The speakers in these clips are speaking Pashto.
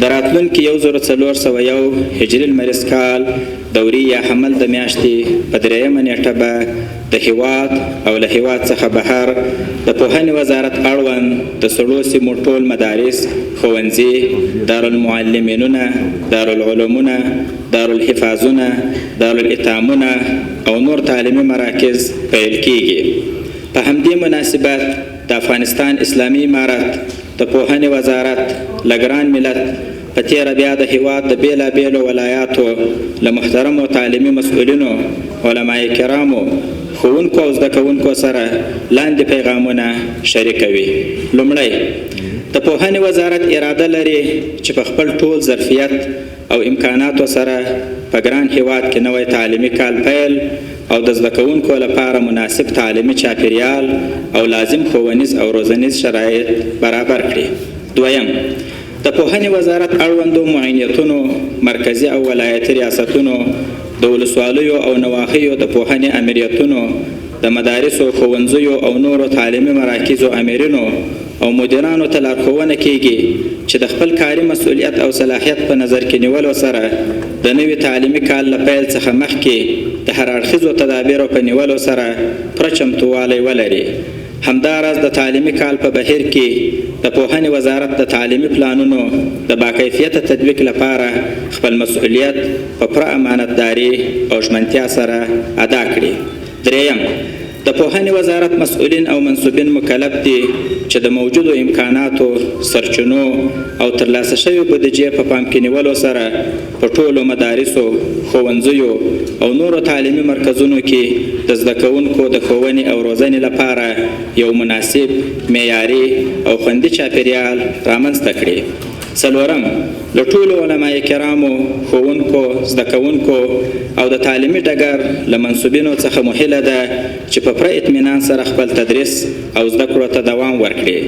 د راتلونکي 1401 هجري المریض کال دوري یا حمل د میاشتې په 3 نیټه به د هیواد او له هیواد څخه بهر د پوهنې وزارت اړوند د سړو سیمو ټول مدارس، ښوونځي، دارالمعلمینونه، دارالعلومونه، دارالحفاظونه، دارالاتهامونه او نور تعلیمي مراکز پیل کیږي. په همدې مناسبت د افغانستان اسلامي امارت د پوهنې وزارت لګران ملت په تیره بیا د هیواد د بیلابیلو ولایاتو له محترمو تعلیمي مسؤلینو، علماء کرامو، ښوونکو او زده کوونکو سره لاندې پیغامونه شریکوي. لومړی، د پوهنې وزارت اراده لري چې په خپل ټول ظرفیت او امکاناتو سره په ګران هیواد کې نوی تعلیمي کال پیل او د زده کوونکو لپاره مناسب تعلیمي چاپیریال او لازم ښوونیز او روزنیز شرایط برابر کړي. دویم، د پوهنې وزارت اړوندو معینیتونو مرکزي او ولایتي ریاستونو، د ولسوالیو او نواحیو د پوهنې امریتونو، د مدارسو، ښوونځیو او نورو تعلیمي مراکزو امرینو او مدیرانو ته لارښوونه کیږي چې د خپل کاري مسؤلیت او صلاحیت په نظر کې نیولو سره د نوي تعلیمي کال له پیل څخه مخکې د هر اړخیزو تدابیرو په نیولو سره پوره چمتووالی ولري. همداراز د تعلیمي کال په بهیر کې د پوهنې وزارت د تعلیمي پلانونو د باکیفیته تطبیق لپاره خپل مسؤلیت په پوره امانتداري او ژمنتیا سره ادا کړي. دریم، د پوهنې وزارت مسؤلین او منصوبین مکلف دي چې د موجودو امکاناتو، سرچینو او ترلاسه شویو بودیجې په پام کې نیولو سره په ټولو مدارسو، ښوونځیو او نورو تعلیمي مرکزونو کې د زده کوونکو د ښوونې او روزنې لپاره یو مناسب، معیاري او خوندي چاپیریال رامنځته کړي. څلورم، له ټولو علماء کرامو، ښوونکو، زده کوونکو او د تعلیمي ډګر له منصوبینو څخه مهیله ده چې په پوره اطمینان سره خپل تدریس او زده کړو ته دوام ورکړي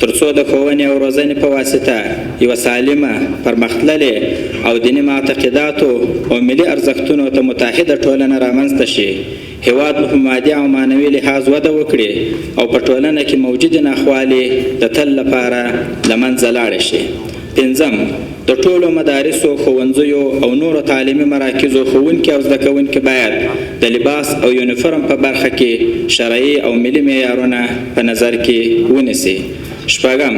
ترڅو د ښوونې او روزنې په واسطه یوه سالمه، پرمختللې او دیني معتقداتو او ملي ارزښتونو ته متحده ټولنه رامنځته شي، هیواد په مادي او معنوي لحاظ وده وکړي او په ټولنه کې موجودې ناخوالې د تل لپاره له منځه لاړې شي. پنځم، د ټولو مدارسو، ښوونځیو او نورو تعلیمي مراکزو ښوونکي او زده کوونکي باید د لباس او یونیفورم په برخه کې شرعي او ملي معیارونه په نظر کې ونیسي. شپږم،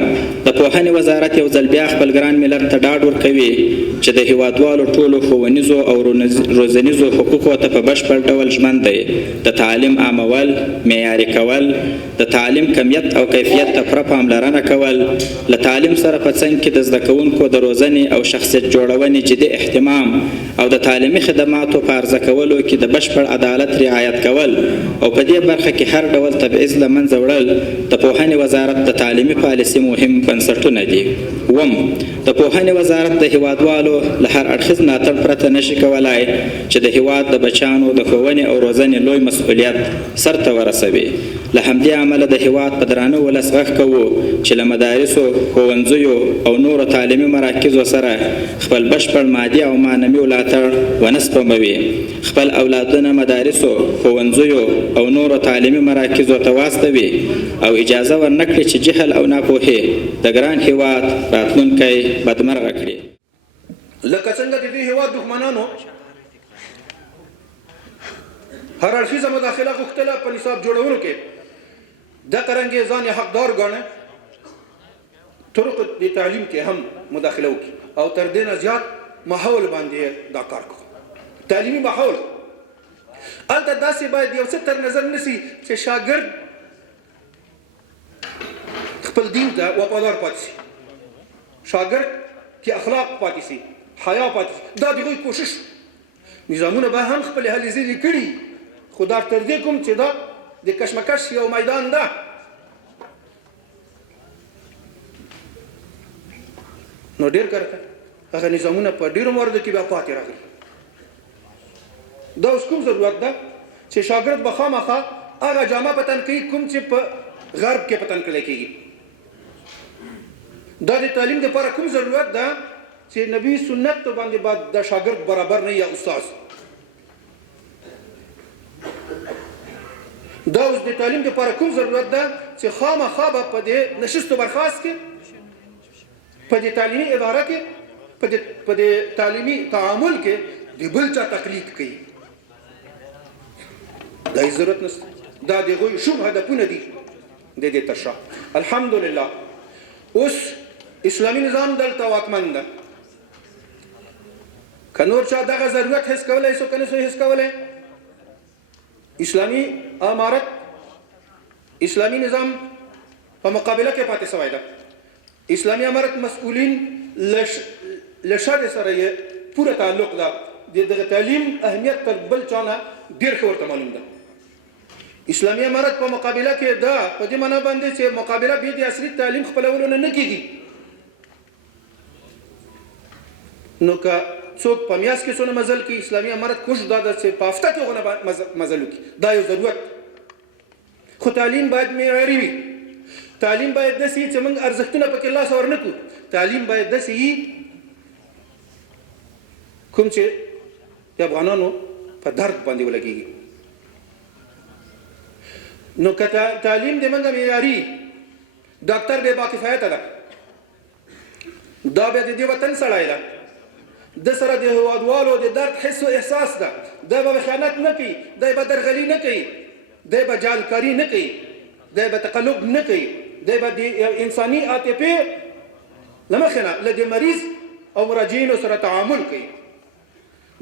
د پوهنې وزارت یو ځل بیا خپل ګران ملت ته ډاډ ورکوي چې د هیوادوالو ټولو ښوونیزو او روزنیزو حقوقو ته په بشپړ ډول ژمن دی. د تعلیم عامول، معیاري کول، د تعلیم کمیت او کیفیت ته پوره پاملرنه کول، له تعلیم سره په څنګ کې د زده کوونکو د روزنې او شخصیت جوړونې جدي اهتمام او د تعلیمي خدماتو په عرضه کولو کې د بشپړ عدالت رعایت کول او په دې برخه کې هر ډول تبعیض له منځه وړل د پوهنې وزارت د تعلیمي پالیسي مهم بنسټونه دي. اووم، د پوهنې وزارت د هیوادوالو له هر اړخیز ملاتړ پرته نشي کولای چې د هیواد د بچیانو د ښوونې او روزنې لوی مسؤلیت سرته ورسوي. له همدې امله د هیواد په درانه ولس غږ کوو چې له مدارسو، ښوونځیو او نورو تعلیمي مراکزو سره خپل بشپړ مادي او معنوي ملاتړ ونه سپموي، خپل اولادونه مدارسو، ښوونځیو او نورو تعلیمي مراکزو ته واستوي او اجازه ورنکړي چې جهل او ناپوهي د ګران هیواد راتلونکی بدمرغه کړي. لکه څنګه د دې هیواد دښمنانو هر اړخیزه مداخله غوښتله په نصاب جوړولو کې، دغه رنګې ځان یې حقدار ګاڼه طرق د تعلیم کې هم مداخله وکړي او تر دې نه زیات ماحول باندې دا کار کوي. تعلیمي ماحول هلته داسې باید یو څه تر نظر نسی چې شاګرد خپل دین ته وفادار پاتې شي، شاګرد کې اخلاق پاتې شي، حیا پاتې شي. دا د هغوی کوشش نظامونه به هم خپلې هلې ځلې کړي، خو دا تر دې کوم چې دا د کشمکش یو میدان ده. نو ډېر کارته هغه نظامونه په ډېرو موردو کې بیا پاتې راغلي. دا اوس کوم ضرورت ده چې شاګرد به خامخا هغه جامه په تن کوي کوم چې په غرب کې په تن کړی کېږي. دا د تعلیم دپاره کوم ضرورت ده چې نبي سنت باندې باید د شاګرد برابر نه یا استاد. دا اوس د تعلیم دپاره کوم ضرورت ده چې خامخا به په دې نشستو برخاست کې په دې تعلیمي اداره کې په دې تعلیمي تعامل کې د بل چا تقلید کوي دا ضرورت نشته دا د هغوی شوم هدفونه دي د دې تر شا الحمدلله اوس اسلامي نظام دلته واکمن ده که نور چا دغه ضرورت حس کولی شو که نه شو حس کولی اسلامي امارت اسلامي نظام په مقابله کې پاتې شوی ده اسلامي امارت مسؤلین له شر سره یې پوره تعلق ده د دغه تعلیم اهمیت تر بل چا نه ډېر ښه ورته معلوم ده اسلامي امارت په مقابله کې ده په دې معنا باندې چې مقابله بیا د عصري تعلیم خپلولو نه کېږي نو که څوک په میاشت کې څونه مزل کوي اسلامي امارت کوشش دا ده چې په هفته کې هغونه مزل وکړي دا یو ضرورت خو تعلیم باید معیاري وي تعلیم باید داسې وي چې موږ ارزښتونه پکې لاس ور نه کړو تعلیم باید داسې وي کوم چې د افغانانو په درد باندې ولګېږي نو که تعلیم د موږ معیاري ډاکټر بې باکفایته ده دا بیا د دې وطن سړی ده د سره د هیوادوالو د درد حس و احساس ده دی به خیانت نه کوي دی به درغلي نه کوي دی به جالکاري نه کوي دی به تقلب نه کوي دی به د انساني عاطفې له مخې نه له د مریض او مراجعینو سره تعامل کوي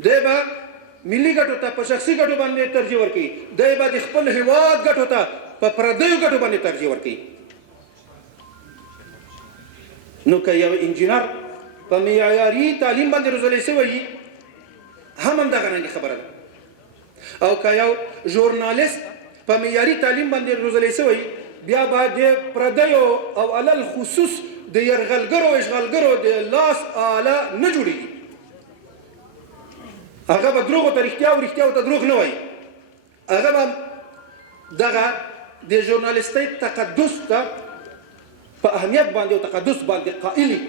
دی به ملي ګټو ته په شخصي ګټو باندې ترجیح ورکوي دی به د خپل هیواد ګټو ته په پردیو ګټو باندې ترجیح ورکوي نو که یو انجینر په معیاري تعلیم باندې روزلی شوی هم همدغه رنګې خبره ده او که یو ژورنالیست په معیاري تعلیم باندې روزلی شوی بیا به د پردیو او علل خصوص د یرغلګرو او اشغالګرو د لاس آله نه جوړېږي هغه به دروغو ته رښتیا او رښتیاو ته دروغ نه وایي هغه به دغه د ژورنالیستۍ تقدس ته په اهمیت باندې او تقدس باندې قائلي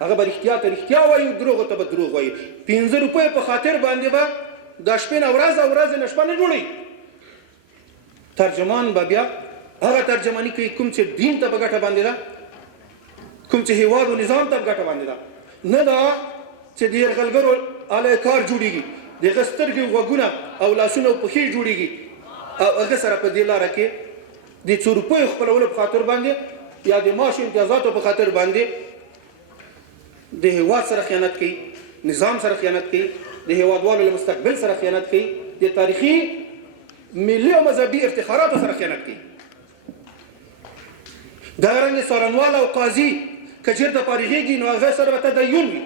هغه به رښتیا ته رښتیا وایي دروغو ته به دروغ وایي 5 روپۍ په خاطر باندې به دا شپې نه ورځ او ورځ نه شپه نه جوړوي ترجمان به بیا هغه ترجماني کوي کوم چې دین ته په ګټه باندې ده کوم چې هیواد او نظام ته په ګټه باندې ده نه دا چې د یرغلګرو آله کار جوړېږي د هغه سترګې غوږونه او لاسونه او پښې جوړېږي او هغه سره په دې لاره کې د 2 روپیو خپلولو په خاطر باندې یا د معاش امتیازاتو په خاطر باندې د هیواد سره خیانت کوي نظام سره خیانت کوي د هیوادوالو له مستقبل سره خیانت کوي د تاریخي ملي او مذهبي افتخاراتو سره خیانت کوي دغرنګې څارنوال او قاضي که چېرته فارغېږي نو هغه سره به تدین وي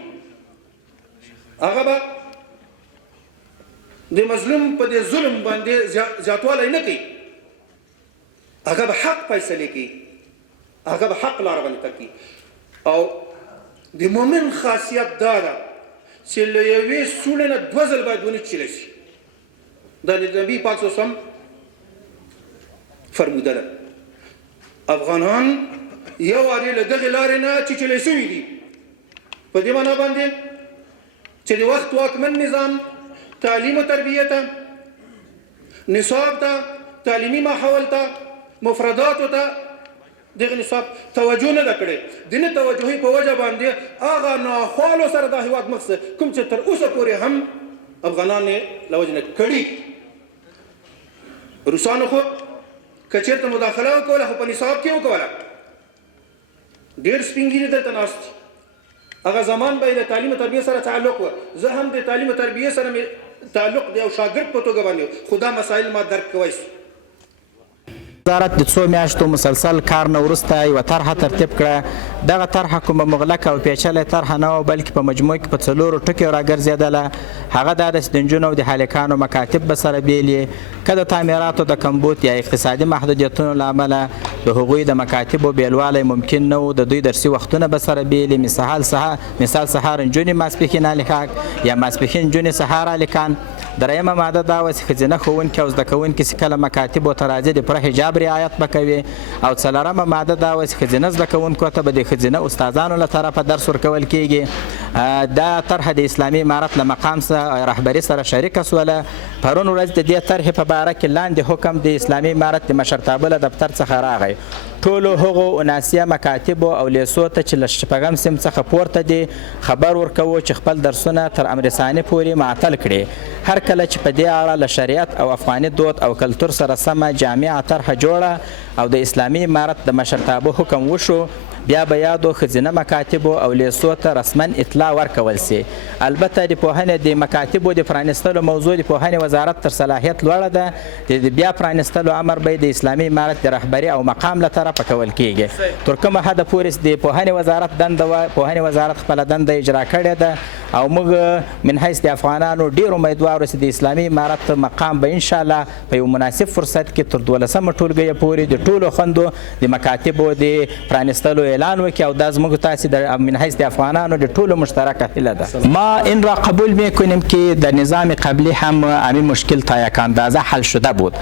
هغه به د مظلوم په دې ظلم باندې زیاتوالی نه کوي هغه به حق فیصلې کوي هغه به حق لاره باندې تکي او د مؤمن خاصیت دا ده چې له یوې سولې نه 2 ځل باید ونیچلی شي دا د نبي پاک صلی الله علیه وسلم فرموده ده افغانان یو وارې له دغې لارې نه چیچلی شوي دي په دې معنا باندې چې د وخت واکمن نظام تعلیم و تربیه ته نصاب ته تعلیمي ماحول ته مفرداتو ته دغه نصاب توجه نه کړي د نه توجهي په وجه باندې هغه ناخوالو سره د هیواد مخسه کوم چې تر اوسه پورې هم افغانان له وجه نه کړي روسانو خو که چېرته مداخله وکوله خو په نصاب کې وکوله ډېر سپین ږیري دلته ناست هغه زمان به د تعلیم او تربیه سره تعلق و زه هم د تعلیم او تربیه سره تعلق د یو شاګرد په توګه باندې خو دا مسایل ما درک کوی وزارت د 2 میاشتو مسلسل کار نه وروسته یوه طرحه ترتیب کړه دغه طرحه کومه مغلقه او پیچلې طرحه نه وه بلکې په مجموع کې په 4 ټکیو راګرځېدله هغه دا ده چې د نجونو او د هلکانو مکاتب به سره بیل یې که د تعمیراتو د کمبود یا اقتصادي محدودیتونو له امله د هغوی د مکاتبو بیلوالی ممکن نه و د دوی درسي وختونه به سره بیل یې مثال سهار نجونې ماسپښین هلکان یا ماسپښین نجونې سهار هلکان درېیمه ماده دا وه چې ښځینه ښوونکي او زده کوونکي چې کله مکاتبو ته راځي د پوره حجاب رعایت به کوي او 4مه ماده دا وه چې ښځینه زده کوونکو ته به د ښځینه استادانو له طرفه درس ورکول کیږي دا طرحه د اسلامي امارت له مقام رهبري سره شریکه سوله پرون ورځ د دې طرحې په باره کې لاندې حکم د اسلامي امارت د مشرتابه له دفتر څخه راغی ټولو هغو اناسیه مکاتبو او لیسو ته چې له شپږم صنف څخه پورته دي خبر ورکوو چې خپل درسونه تر امر ثاني پورې معطل کړي. هر کله چې په دې اړه له شریعت او افغاني دود او کلتور سره سمه جامعه طرحه جوړه او د اسلامي امارت د مشرتابه حکم وشو بیا به یادو ښځینه مکاتبو او لیسو ته رسما اطلاع ورکول سي. البته د پوهنې د مکاتبو د پرانیستلو موضوع د پوهنې وزارت تر صلاحیت لوړه ده. د بیا پرانیستلو امر به د اسلامي امارت د رهبري او مقام له طرفه کول کیږي. تر کومه حده پورې د پوهنې وزارت دنده وه پوهنې وزارت خپله دنده اجرا کړې ده او موږ من حیث د افغانانو ډېر امیدوار اوسو د اسلامي امارت مقام به انشاءالله په یو مناسب فرصت کې تر 12مه ټولګیه پورې د ټولو خوندو د مکاتبو د پرانیستلو اعلان وکړي او دا زموږ تاسې د من حیث د افغانانو د ټولو مشترکه هیله ده. ما این را قبول میکنیم که در نظام قبلی هم همین مشکل تا یک اندازه حل شده بود،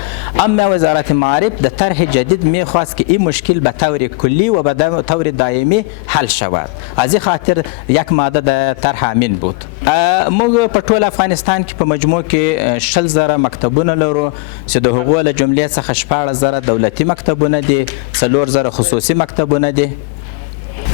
اما وزارت معارف در طرح جدید میخواست که این مشکل به طور کلی و به طور دائمی حل شود. از این خاطر یک ماده در طرح همین بود. موږ په ټول افغانستان کې په مجموع کې 60,000 مکتبونه لرو چې د هغو له جملې څخه 14,000 دولتي مکتبونه دي، 4,000 خصوصي مکتبونه دي.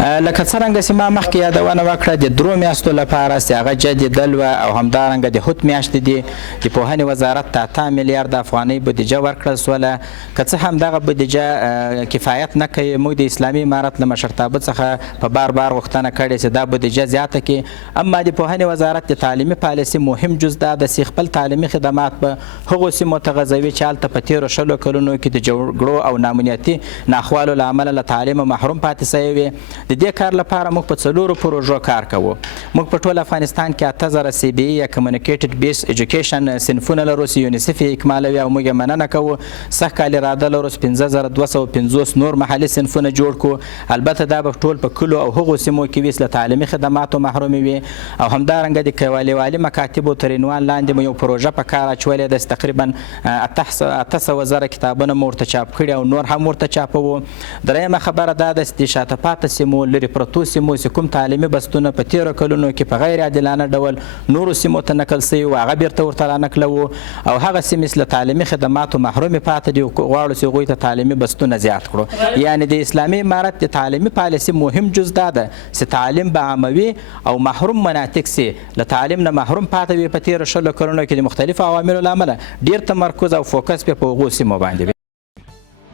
لکه څرنګه چې ما مخکې یادونه وکړه د 3 میاشتو لپاره چې هغه جدیدل وه او همدارنګه د هوت میاشتې دي د پوهنې وزارت ته 8 میلیارد افغانۍ بودیجه ورکړل سوله. که څه هم دغه بودیجه کفایت نه کوي، موږ د اسلامي امارت له مشرتابه څخه په بار غوښتنه کړې چې دا بودیجه زیاته کړي. اما د پوهنې وزارت د تعلیمي پالیسي مهم جز دا ده چې خپل تعلیمي خدمات په هغو سیمو ته غځوي چې هلته په تېرو 20 کلونو کې د جګړو او ناامنیتي ناخوالو له امله له تعلیمه محروم پاتې سوي وي. د دې کار لپاره موږ په 4 پروژو کار کوو. موږ په ټول افغانستان کې 8000 CBE یا کمیونیکیټډ بیس ایجوکیشن صنفونه لرو چې یونیسف یې اکمالوي او موږ یې مننه کوو. سږ کال اراده لرو 5250 نور محلي صنفونه جوړ کړو. البته دا به ټول په کلو او هغو سیمو کې وي چې له تعلیمي خدماتو محرومې وي. او همدارنګه د کلیوالي مکاتبو تر عنوان لاندې مو یو پروژه په کار اچولې ده چې تقریبا 800 کتابونه مو ورته چاپ کړي او نور هم ورته چاپوو. درېیمه خبره دا ده چې د شاته پاته سیمو لرې پرتو سیمو چې کوم تعلیمي بستونه په 13 کلونو کې په غیر عادلانه ډول نورو سیمو ته نقل سوي و هغه بیرته ورته رانقلوو او هغه سیمې چې له تعلیمي خدماتو محرومې پاتې دي غواړو چې هغوی ته تعلیمي بستونه زیات کړو. یعنې د اسلامي امارت د تعلیمي پالیسي مهم جز دا ده چې تعلیم به عاموي او محروم مناطق چې له تعلیم نه محروم پاتې وي په 13 کلونو کې د مختلفو عواملو له امله ډېر تمرکز او فوکس په هغو سیمو باندې وي.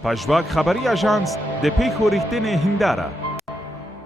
پژواک خبری آژانس د پیښو ریښتینې هنداره